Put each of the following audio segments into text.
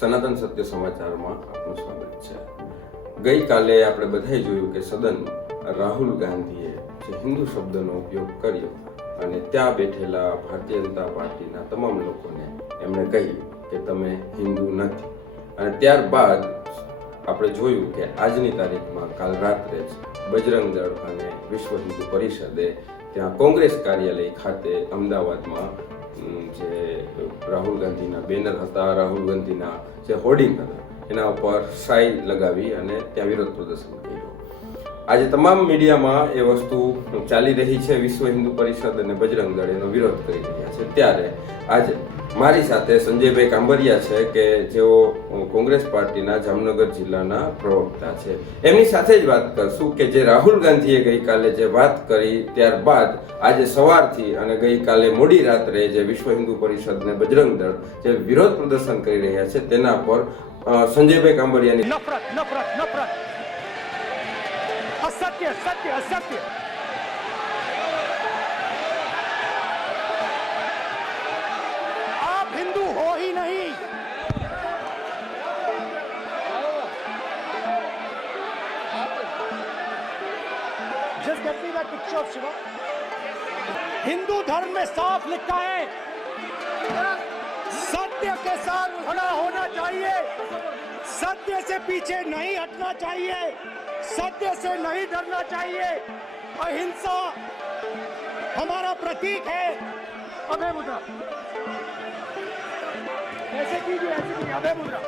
સનાતન સત્ય સમાચારમાં આપનું સ્વાગત છે. ગઈકાલે આપણે બધાએ જોયું કે સદન રાહુલ ગાંધીએ જે હિન્દુ શબ્દનો ઉપયોગ કર્યો અને ત્યાં બેઠેલા ભારતીય જનતા પાર્ટીના તમામ લોકોને એમણે કહ્યું કે તમે હિન્દુ નથી. અને ત્યારબાદ આપણે જોયું કે આજની તારીખમાં કાલ રાત્રે જ બજરંગ દળ અને વિશ્વ હિન્દુ પરિષદે ત્યાં કોંગ્રેસ કાર્યાલય ખાતે અમદાવાદમાં અમ, જે રાહુલ ગાંધીના, બેનર હતા, રાહુલ ગાંધીના જે હોર્ડિંગ હતા, એના ઉપર સાઈ લગાવી અને ત્યાં વિરોધ પ્રદર્શન કર્યું. આજે તમામ મીડિયામાં એ વસ્તુ ચાલી રહી છે, વિશ્વ હિન્દુ પરિષદ અને બજરંગ દળ એનો વિરોધ કરી રહ્યા છે. ત્યારે આજે મારી સાથે સંજયભાઈ કાંબરિયા છે કે જેઓ કોંગ્રેસ પાર્ટીના જામનગર જિલ્લાના પ્રવક્તા છે. એમની સાથે જ વાત કરશું કે જે રાહુલ ગાંધીએ ગઈકાલે જે વાત કરી ત્યારબાદ આજે સવારથી અને ગઈકાલે મોડી રાત્રે જે વિશ્વ હિન્દુ પરિષદ ને બજરંગ દળ જે વિરોધ પ્રદર્શન કરી રહ્યા છે, તેના પર સંજયભાઈ કાંબરિયાની નફરત નફરત નફરત. असत्य सत्य, असत्य। आप हिंदू हो ही नहीं। get me that picture of Shiva. Hindu धर्म में साफ़ लिखा है, सत्य के साथ खड़ा होना चाहिए। सत्य से पीछे नहीं हटना चाहिए, सत्य से नहीं डरना चाहिए। अहिंसा हमारा प्रतीक है। अभय मुद्रा। ऐसे कीजिए ऐसे कीजिए। अभय मुद्रा।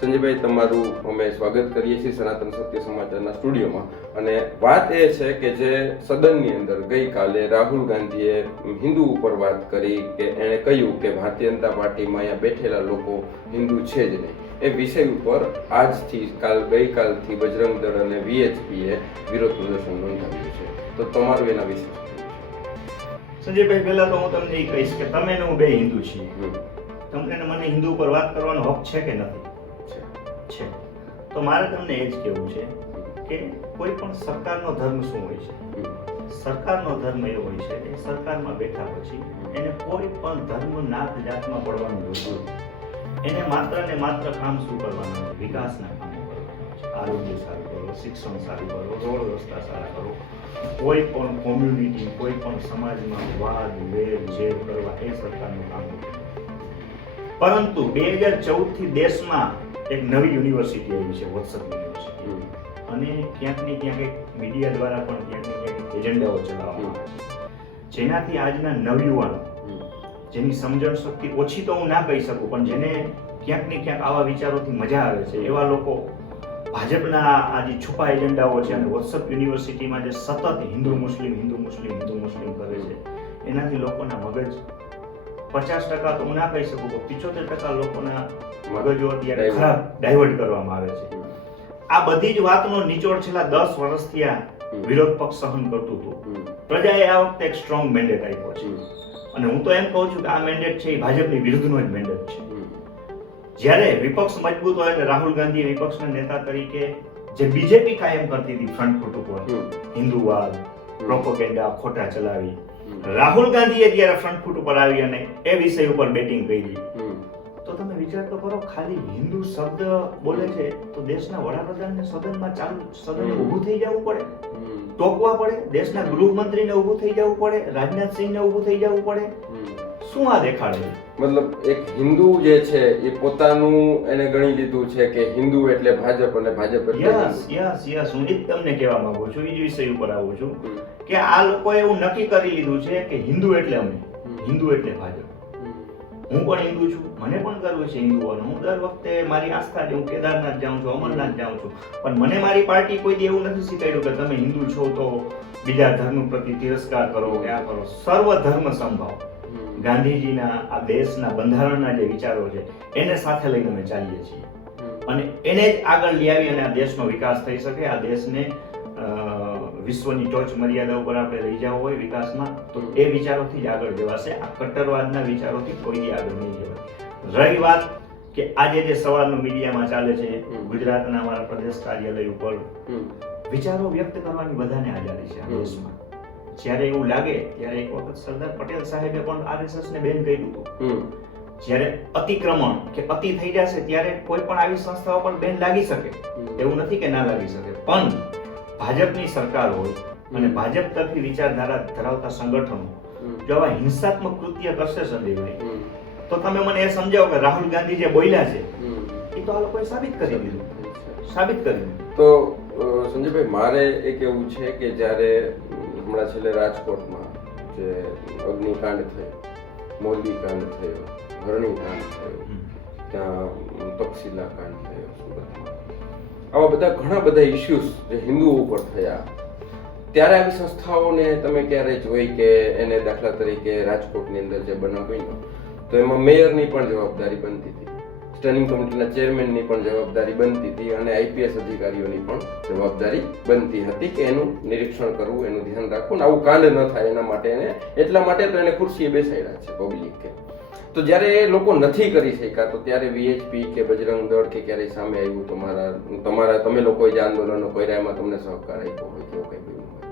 સંજયભાઈ તમારું અમે સ્વાગત કરીએ છીએ સનાતન સત્ય સમાચારના સ્ટુડિયોમાં. અને વાત એ છે કે જે સદનની અંદર ગઈકાલે રાહુલ ગાંધીએ હિન્દુ ઉપર વાત કરી કે એણે કહ્યું કે ભારતીય જનતા પાર્ટીમાં અહીંયા બેઠેલા લોકો હિન્દુ છે જ નહીં. એ વિષય ઉપર આજથી કાલ ગઈકાલથી બજરંગ દળ અને વીએચપીએ વિરોધ પ્રદર્શન નોંધાવ્યું છે. તો તમારું એના વિશે સંજયભાઈ પહેલા તો હું તમને એ કહીશ કે તમે ને હું બે હિન્દુ છીએ. તમને મને હિન્દુ ઉપર વાત કરવાનો હક છે કે નથી? છે. તો મારે તમને એ જ કહેવું છે કે કોઈ પણ સરકારનો ધર્મ શું હોય છે? સરકારનો ધર્મ એ હોય છે કે સરકારમાં બેઠા પછી એને કોઈ પણ ધર્મ નાત જાતમાં પડવાનું જોતું એને માત્ર ને માત્ર કામ શું કરવાના? વિકાસના કામો આરોગ્ય સારું કરો, શિક્ષણ સારું કરો, રોડ રસ્તા સારા કરો. કોઈ પણ કોમ્યુનિટી કોઈ પણ સમાજમાં વાદ વેર ઝેર કરવા એ સરકારનું કામ પરંતુ બે હજાર ચૌદથી દેશમાં એક નવી યુનિવર્સિટી આવી છે વોટ્સઅપ યુનિવર્સિટી. અને ક્યાંક ને ક્યાંક એક મીડિયા દ્વારા પણ ક્યાંક ને ક્યાંક એજન્ડાઓ ચલાવવામાં આવે છે. જેનાથી આજના નવયુવાનો જેની સમજણ શક્તિ ઓછી તો હું ના કહી શકું પણ જેને ક્યાંક ને ક્યાંક આવા વિચારોથી મજા આવે છે એવા લોકો ભાજપના આ જે છુપા એજન્ડાઓ છે અને વોટ્સઅપ યુનિવર્સિટીમાં જે સતત હિન્દુ મુસ્લિમ હિન્દુ મુસ્લિમ હિન્દુ મુસ્લિમ કરે છે એનાથી લોકોના મગજ પચાસ ટકા તો હું ના કહી શકું પણ પિચોતેર ટકા લોકોના મગજો અત્યારે ખરાબ ડાયવર્ટ કરવામાં આવે છે. આ બધી જ વાતનો નિચોડ છેલ્લા દસ વર્ષથી આ વિરોધ પક્ષ સહન કરતું હતું. પ્રજાએ આ વખતે એક સ્ટ્રોંગ મેન્ડેટ આપ્યો છે. અને હું તો એમ કહું છું કે આ મેન્ડેટ છે એ ભાજપની વિરુદ્ધનો જ મેન્ડેટ છે. જ્યારે વિપક્ષ મજબૂત હોય એટલે રાહુલ ગાંધી વિપક્ષના નેતા તરીકે જે બીજેપી કાયમ કરતી હતી ફ્રન્ટ ફૂટ ઉપર હિન્દુવાદ પ્રોપોગેન્ડા ખોટા ચલાવી રાહુલ ગાંધીએ જ્યારે ફ્રન્ટ ફૂટ ઉપર આવી અને એ વિષય ઉપર બેટિંગ કરી. તો તમે વિચાર તો કરો ખાલી હિન્દુ શબ્દ બોલે છે તો દેશના વડાપ્રધાનને સદનમાં ચાલુ સદન ઊભું થઈ જવું પડે? ટોકવા પડે? દેશના ગૃહમંત્રીને ઊભું થઈ જવું પડે? રાજનાથસિંહને ઊભું થઈ જવું પડે? શું આ દેખાડે મતલબ એક હિન્દુ જે છે એ પોતાનું એને ગણી લીધું છે કે હિન્દુ એટલે ભાજપ અને ભાજપ એટલે યસ. યસ યસ હું એ તમને કહેવા માંગુ છું એ જ વિષય ઉપર આવું છું. કે આ લોકો એવું નક્કી કરી લીધું છે કે હિન્દુ એટલે અમે. હિન્દુ એટલે ભાજપ. હું પણ હિન્દુ છું મને પણ ગર્વ છે હિન્દુઓનો. હું દર વખતે મારી આસ્થા છે હું કેદારનાથ જાઉં છું અમરનાથ જાઉં છું. પણ મને મારી પાર્ટી કોઈ એવું નથી શીખવાડ્યું કે તમે હિન્દુ છો તો બીજા ધર્મ પ્રતિ તિરસ્કાર કરો કે આ કરો. સર્વ ધર્મ સંભાવ ગાંધીજીના આ દેશના બંધારણના જે વિચારો છે એને સાથે લઈને અમે ચાલીએ છીએ. અને એને જ આગળ લઈ આવી અને આ દેશનો વિકાસ થઈ શકે આ દેશને વિશ્વની ટોચ મર્યાદા ઉપર આપણે લઈ જવો હોય વિકાસમાં તો એ વિચારોથી જ આગળ જવાશે. આ કટ્ટરવાદના વિચારોથી કોઈ આગળ નહીં જવાય. રહી વાત કે આજે જે સવારનું મીડિયામાં ચાલે છે ગુજરાતના અમારા પ્રદેશ કાર્યાલય ઉપર વિચારો વ્યક્ત કરવાની બધાને આઝાદી છે આ દેશમાં. જ્યારે એવું લાગે ત્યારે એક વખત સરદાર પટેલ સાહેબે પણ આરએસએસ ને બેન કર્યું હતું જ્યારે અતિક્રમણ કે અતિ થઈ જશે ત્યારે કોઈ પણ આવી સંસ્થાઓ પર બેન લાગી શકે. એવું નથી કે ના લાગી શકે. પણ ભાજપની સરકાર હોય અને ભાજપ તરફી વિચારધારા ધરાવતા સંગઠનો જો આવા હિંસાત્મક કૃત્ય કરશે સંજયભાઈ તો તમે મને એ સમજાવો કે રાહુલ ગાંધી જે બોલ્યા છે એ તો આ લોકોએ સાબિત કરી દીધું. સાબિત કરી તો સંજયભાઈ મારે એક એવું છે કે જ્યારે હમણાં છેલ્લે રાજકોટમાં જે અગ્નિકાંડ થયો મોરબી કાંડ થયો હરણી કાંડ થયો ત્યાં તક્ષિલા કાંડ થયો સુરતમાં. આવા બધા ઘણા બધા ઇસ્યુઝ જે હિન્દુઓ ઉપર થયા. ત્યારે આવી સંસ્થાઓને તમે ક્યારે જોઈ કે એને દાખલા તરીકે રાજકોટની અંદર જે બનાવ તો એમાં મેયરની પણ જવાબદારી બનતી હતી. સ્ટેન્ડિંગ કમિટીના ચેરમેનની પણ જવાબદારી બનતી હતી અને આઈપીએસ અધિકારીઓની પણ જવાબદારી બનતી હતી કે એનું નિરીક્ષણ કરવું, એનું ધ્યાન રાખવું. ને આવું કાંડ ન થાય એના માટે એને, એટલા માટે તો એને ખુરશીએ બેસાડ્યા છે પબ્લિકે તો જ્યારે એ લોકો નથી કરી શક્યા તો ત્યારે વીએચપી કે બજરંગ દળ કે ક્યારેય સામે આવ્યું તમારા તમારા તમે લોકોએ જે આંદોલનો કર્યા એમાં તમને સહકાર આપ્યો હોય કેવું કંઈ બન્યું હોય?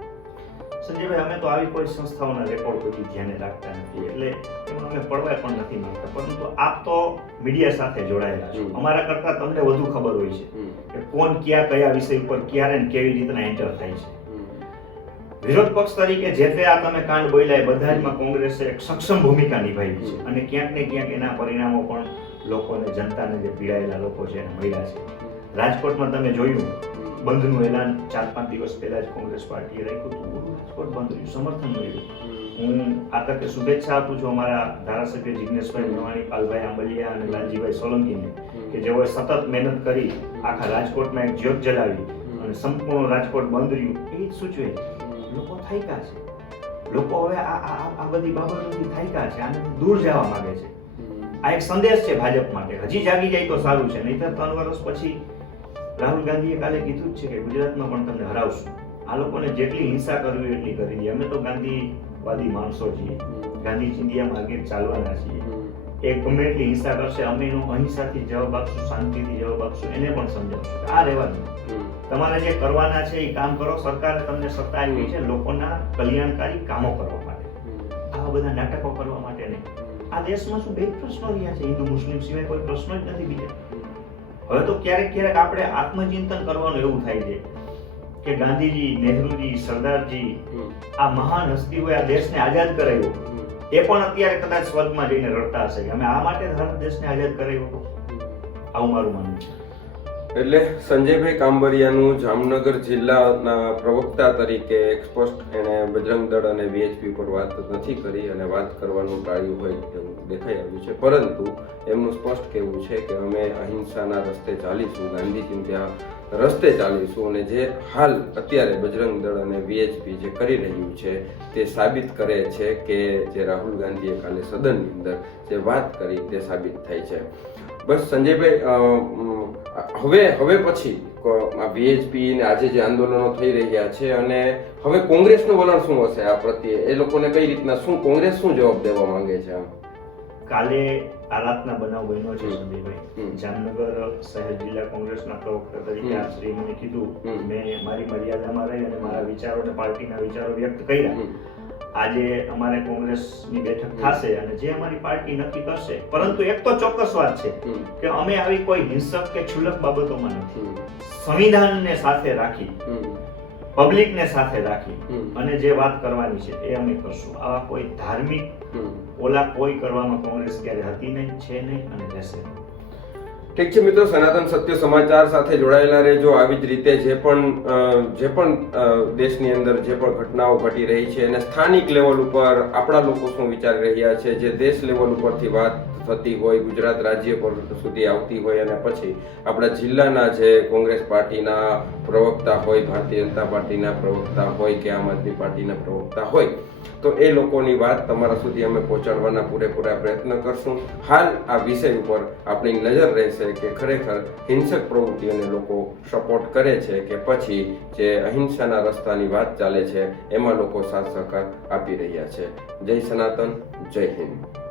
સંજયભાઈ અમે તો આવી કોઈ સંસ્થાઓના રેકોર્ડ કોઈ ધ્યાને રાખતા નથી એટલે એમાં અમે પડવા પણ નથી માંગતા. પરંતુ આપ તો મીડિયા સાથે જોડાયેલા છો. અમારા કરતા તમને વધુ ખબર હોય છે કે કોણ ક્યાં કયા વિષય ઉપર ક્યારે કેવી રીતના એન્ટર થાય છે. વિરોધ પક્ષ તરીકે જે તે આ તમે કાંડ બોલ્યા એ બધામાં કોંગ્રેસે એક સક્ષમ ભૂમિકા નિભાવી છે. અને ક્યાંક ને ક્યાંક એના પરિણામો પણ લોકોને, જનતાને જે પીડાયેલા લોકો છે એને મળ્યા છે. રાજકોટમાં તમે જોયું, બંધનું એલાન ચાર પાંચ દિવસ પહેલા જ કોંગ્રેસ પાર્ટીએ રાખ્યું હતું. રાજકોટ બંધ રહ્યું સમર્થન મળ્યું. હું આ તકે શુભેચ્છા આપું છું અમારા ધારાસભ્ય જિજ્ઞેશભાઈ મેવાણી પાલભાઈ આંબલિયા અને લાલજીભાઈ સોલંકીને, કે જેઓએ સતત મહેનત કરી આખા રાજકોટમાં એક જ્યોત જલાવી અને સંપૂર્ણ રાજકોટ બંધ રહ્યું, એ જ સૂચવે લોકો થાયકા છે. લોકો હવે આ બધી બાબતોથી થાયકા છે. આને દૂર જવા માંગે છે. આ એક સંદેશ છે ભાજપ માટે. હજી જાગી જાય તો સારું છે. નહીંતર ત્રણ વર્ષ પછી રાહુલ ગાંધીએ કાલે કીધું જ છે કે ગુજરાતમાં પણ તમને હરાવશું. આ લોકોને જેટલી હિંસા કરવી એટલી કરી દે અમે તો ગાંધીવાદી માણસો છીએ. ગાંધી ચિંધિયા માર્ગે ચાલવાના છીએ. એ ગમે એટલી હિંસા કરશે, અમે એનો અહિંસાથી જવાબ આપશું, શાંતિથી જવાબ આપશું, એને પણ સમજાવશું. આ રહેવા દો તમારે જે કરવાના છે એ કામ કરો. સરકારે તમને સત્તા હોય છે લોકોના કલ્યાણકારી કામો કરવા માટે. આવા બધા નાટકો કરવા માટે નહીં. આ દેશમાં શું બે પ્રશ્નો રહ્યા છે. હિન્દુ મુસ્લિમ સિવાય કોઈ પ્રશ્નો જ નથી બીજા. હવે તો ક્યારેક ક્યારેક આપણે આત્મચિંતન કરવાનું એવું થાય છે કે ગાંધીજી નહેરુજી સરદારજી આ મહાન હસ્તીઓએ આ દેશને આઝાદ કરાવ્યો. એ પણ અત્યારે કદાચ સ્વર્ગમાં જઈને રડતા હશે. કે અમે આ માટે ભારત દેશને આઝાદ કરાવ્યો. આવું મારું માનવું છે. એટલે સંજયભાઈ કાંબરિયાનું જામનગર જિલ્લાના પ્રવક્તા તરીકે એક સ્પષ્ટ એણે બજરંગ દળ અને વીએચપી પર વાત નથી કરી અને વાત કરવાનું ટાળ્યું હોય એવું દેખાઈ આવ્યું છે. પરંતુ એમનું સ્પષ્ટ કહેવું છે કે અમે અહિંસાના રસ્તે ચાલીશું ગાંધીજી ત્યાં રસ્તે ચાલીશું અને જે હાલ અત્યારે બજરંગ દળ અને વીએચપી જે કરી રહ્યું છે તે સાબિત કરે છે કે જે રાહુલ ગાંધીએ કાલે સદનની અંદર જે વાત કરી તે સાબિત થાય છે. બસ સંજયભાઈ હવે હવે પછી વીએચપી ને આજે જે આંદોલનો થઈ રહ્યા છે અને હવે કોંગ્રેસનું વલણ શું હશે આ પ્રત્યે? એ લોકોને કઈ રીતના શું કોંગ્રેસ શું જવાબ દેવા માંગે છે આમ? કાલે આ રાતના બનાવ બન્યો છે સંદીપભાઈ જામનગર શહેર જિલ્લા કોંગ્રેસના પ્રવક્તા તરીકે આપ શ્રી મને કીધું. મેં મારી મર્યાદામાં રહી અને મારા વિચારો અને પાર્ટીના વિચારો વ્યક્ત કર્યા. આજે અમારે કોંગ્રેસની બેઠક થશે અને જે અમારી પાર્ટી નક્કી કરશે પરંતુ એક તો ચોક્કસ વાત છે કે અમે આવી કોઈ હિંસક કે છુલક બાબતોમાં નથી. સંવિધાનને સાથે રાખી પબ્લિકને સાથે રાખી અને જે વાત કરવાની છે એ અમે કરશું. આવા કોઈ ધાર્મિક ઓલા કોઈ કરવામાં કોંગ્રેસ ક્યારે હતી નહીં છે નહીં અને રહેશે નહીં. ઠીક છે મિત્રો, સનાતન સત્ય સમાચાર સાથે જોડાયેલા રહેજો. આવી જ રીતે જે પણ જે પણ દેશની અંદર જે પણ ઘટનાઓ ઘટી રહી છે અને સ્થાનિક લેવલ ઉપર આપણા લોકો શું વિચારી રહ્યા છે, જે દેશ લેવલ ઉપરથી વાત થતી હોય, ગુજરાત રાજ્ય પર સુધી આવતી હોય અને પછી આપણા જિલ્લાના જે કોંગ્રેસ પાર્ટીના પ્રવક્તા હોય, ભારતીય જનતા પાર્ટીના પ્રવક્તા હોય કે આમ આદમી પાર્ટીના પ્રવક્તા હોય, તો એ લોકોની વાત તમારા સુધી અમે પહોંચાડવાના પૂરેપૂરા પ્રયત્ન કરશું. હાલ આ વિષય ઉપર આપણી નજર રહેશે કે ખરેખર હિંસક પ્રવૃત્તિઓને લોકો સપોર્ટ કરે છે કે પછી જે અહિંસાના રસ્તાની વાત ચાલે છે, એમાં લોકો સાથ સહકાર આપી રહ્યા છે. જય સનાતન, જય હિન્દ.